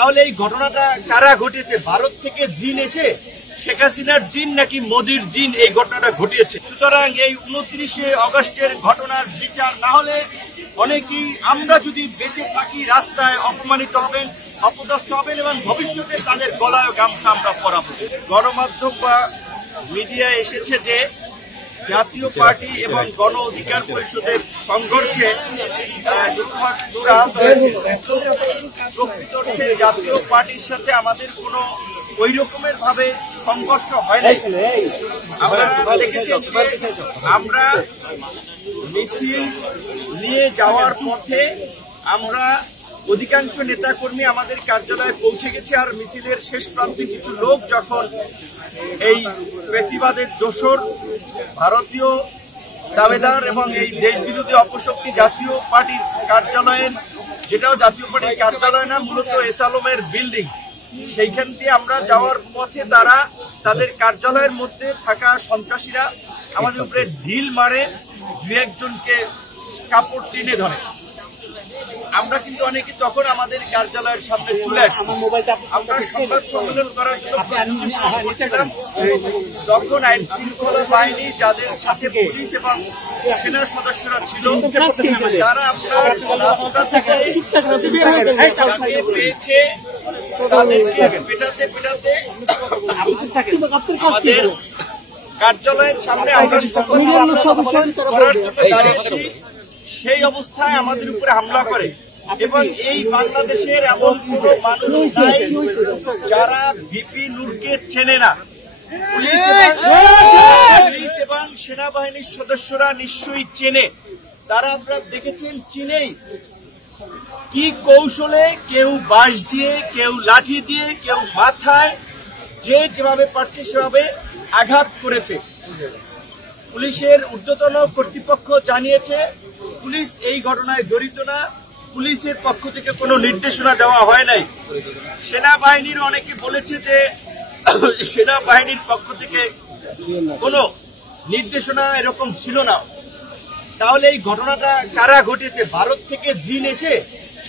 তাহলে এই ঘটনাটা কারা ঘটিয়েছে? ভারত থেকে জিন এসে শেখ হাসিনার জিন নাকি মোদির জিন এই ঘটনাটা ঘটিয়েছে। সুতরাং এই 29শে অগস্টের ঘটনার বিচার না হলে অনেকেই আমরা যদি বেঁচে থাকি রাস্তায় অপমানিত হবেন, অপদস্থ হবেন এবং ভবিষ্যতে তাদের গলায় গামছা আমরা পরাবো। গণমাধ্যম বা মিডিয়া এসেছে যে জাতীয় পার্টি এবং গণ অধিকার পরিষদের সংঘর্ষে প্রকৃতপক্ষে জাতীয় পার্টির সাথে আমাদের কোনো ওই রকমের ভাবে সংঘর্ষ হয় নাই। আমরা মিছিল নিয়ে যাওয়ার পথে আমরা অধিকাংশ নেতাকর্মী আমাদের কার্যালয়ে পৌঁছে গেছে। আর মিছিলের শেষ প্রান্তে কিছু লোক যখন এই ফ্যাসিবাদের দোসর ভারতীয় দাবেদার এবং এই দেশ বিরোধী অপশক্তি জাতীয় পার্টির কার্যালয়ের, যেটাও জাতীয় পার্টির কার্যালয় না, মূলত এস আলমের বিল্ডিং, সেইখান দিয়ে আমরা যাওয়ার পথে তারা তাদের কার্যালয়ের মধ্যে থাকা সন্ত্রাসীরা আমাদের উপরে ঢিল মারে, দু একজনকে কাপড় টেনে ধরে। আমরা কিন্তু অনেকে তখন আমাদের কার্যালয়ের সামনে চলে আসছি। আমরা সংবাদ সম্মেলন করার জন্য তখন আইন শৃঙ্খলা বাহিনী যাদের সাথে পুলিশ এবং সেনা সদস্যরা ছিল তারা আপনার রাস্তা থেকে পেয়েছে, তাদেরকে পেটাতে পেটাতে আমাদের কার্যালয়ের সামনে আমরা করার জন্য দাঁড়িয়েছি। সেই অবস্থায় আমাদের উপরে হামলা করে এবং এই বাংলাদেশের এমন কোন মানুষ নাই যারা ভিপি নূরকে চেনে না। পুলিশ এবং সেনাবাহিনীর সদস্যরা নিশ্চয়ই চেনে। তারা আপনারা দেখেছেন চিনেই কি কৌশলে, কেউ বাঁশ দিয়ে, কেউ লাঠি দিয়ে, কেউ মাথায়, যে যেভাবে পারছে সেভাবে আঘাত করেছে। পুলিশের ঊর্ধ্বতন কর্তৃপক্ষ জানিয়েছে পুলিশ এই ঘটনায় জড়িত না, পুলিশের পক্ষ থেকে কোনো নির্দেশনা দেওয়া হয় নাই। সেনাবাহিনীর অনেকে বলেছে যে সেনাবাহিনীর পক্ষ থেকে কোনো নির্দেশনা এরকম ছিল না। তাহলে এই ঘটনাটা কারা ঘটিয়েছে? ভারত থেকে জিন এসে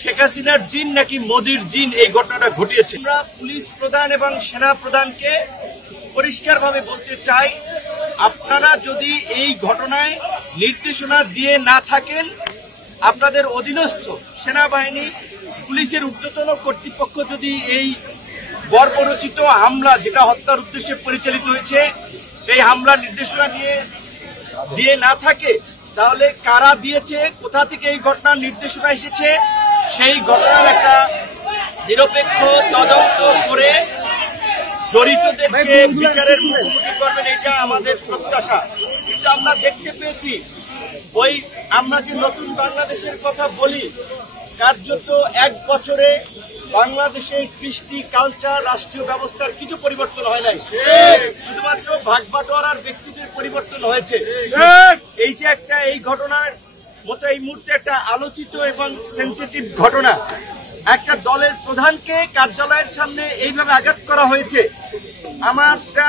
শেখ হাসিনার জিন নাকি মোদির জিন এই ঘটনাটা ঘটিয়েছে। আমরা পুলিশ প্রধান এবং সেনা প্রধানকে পরিষ্কারভাবে বলতে চাই, আপনারা যদি এই ঘটনায় নির্দেশনা দিয়ে না থাকেন, আপনাদের অধীনস্থ সেনাবাহিনী, পুলিশের ঊর্ধ্বতন কর্তৃপক্ষ যদি এই বর্বরচিত হামলা, যেটা হত্যার উদ্দেশ্যে পরিচালিত হয়েছে, এই হামলার নির্দেশনা দিয়ে না থাকে, তাহলে কারা দিয়েছে, কোথা থেকে এই ঘটনার নির্দেশনা এসেছে, সেই ঘটনার একটা নিরপেক্ষ তদন্ত করে জড়িতদেরকে বিচারের মুখোমুখি করবেন, এটা আমাদের প্রত্যাশা। কিন্তু আমরা দেখতে পেয়েছি ওই আমরা যে নতুন বাংলাদেশের কথা বলি, কার্যত 1 বছরে বাংলাদেশের কৃষ্টি, কালচার, রাষ্ট্রীয় ব্যবস্থার কিছু পরিবর্তন হয় নাই, শুধুমাত্র ভাগবাটোয়ারার ব্যক্তিদের পরিবর্তন হয়েছে। এই যে একটা এই ঘটনার মতো এই মুহূর্তে একটা আলোচিত এবং সেন্সিটিভ ঘটনা, একটা দলের প্রধানকে কার্যালয়ের সামনে এইভাবে আঘাত করা হয়েছে। আমারটা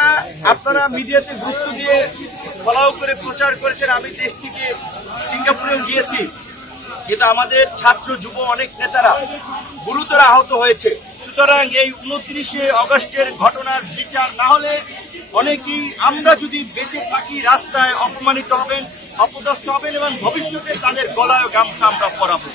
আপনারা মিডিয়াতে গুরুত্ব দিয়ে ফলো করে প্রচার করেছেন। আমি দেশ থেকে সিঙ্গাপুরেও গিয়েছি, কিন্তু আমাদের ছাত্র যুব অনেক নেতারা গুরুতর আহত হয়েছে। সুতরাং এই 29শে অগস্টের ঘটনার বিচার না হলে অনেকেই আমরা যদি বেঁচে থাকি রাস্তায় অপমানিত হবেন, অপদস্থ হবেন এবং ভবিষ্যতে তাদের গলায় গামছা আমরা পরাবো।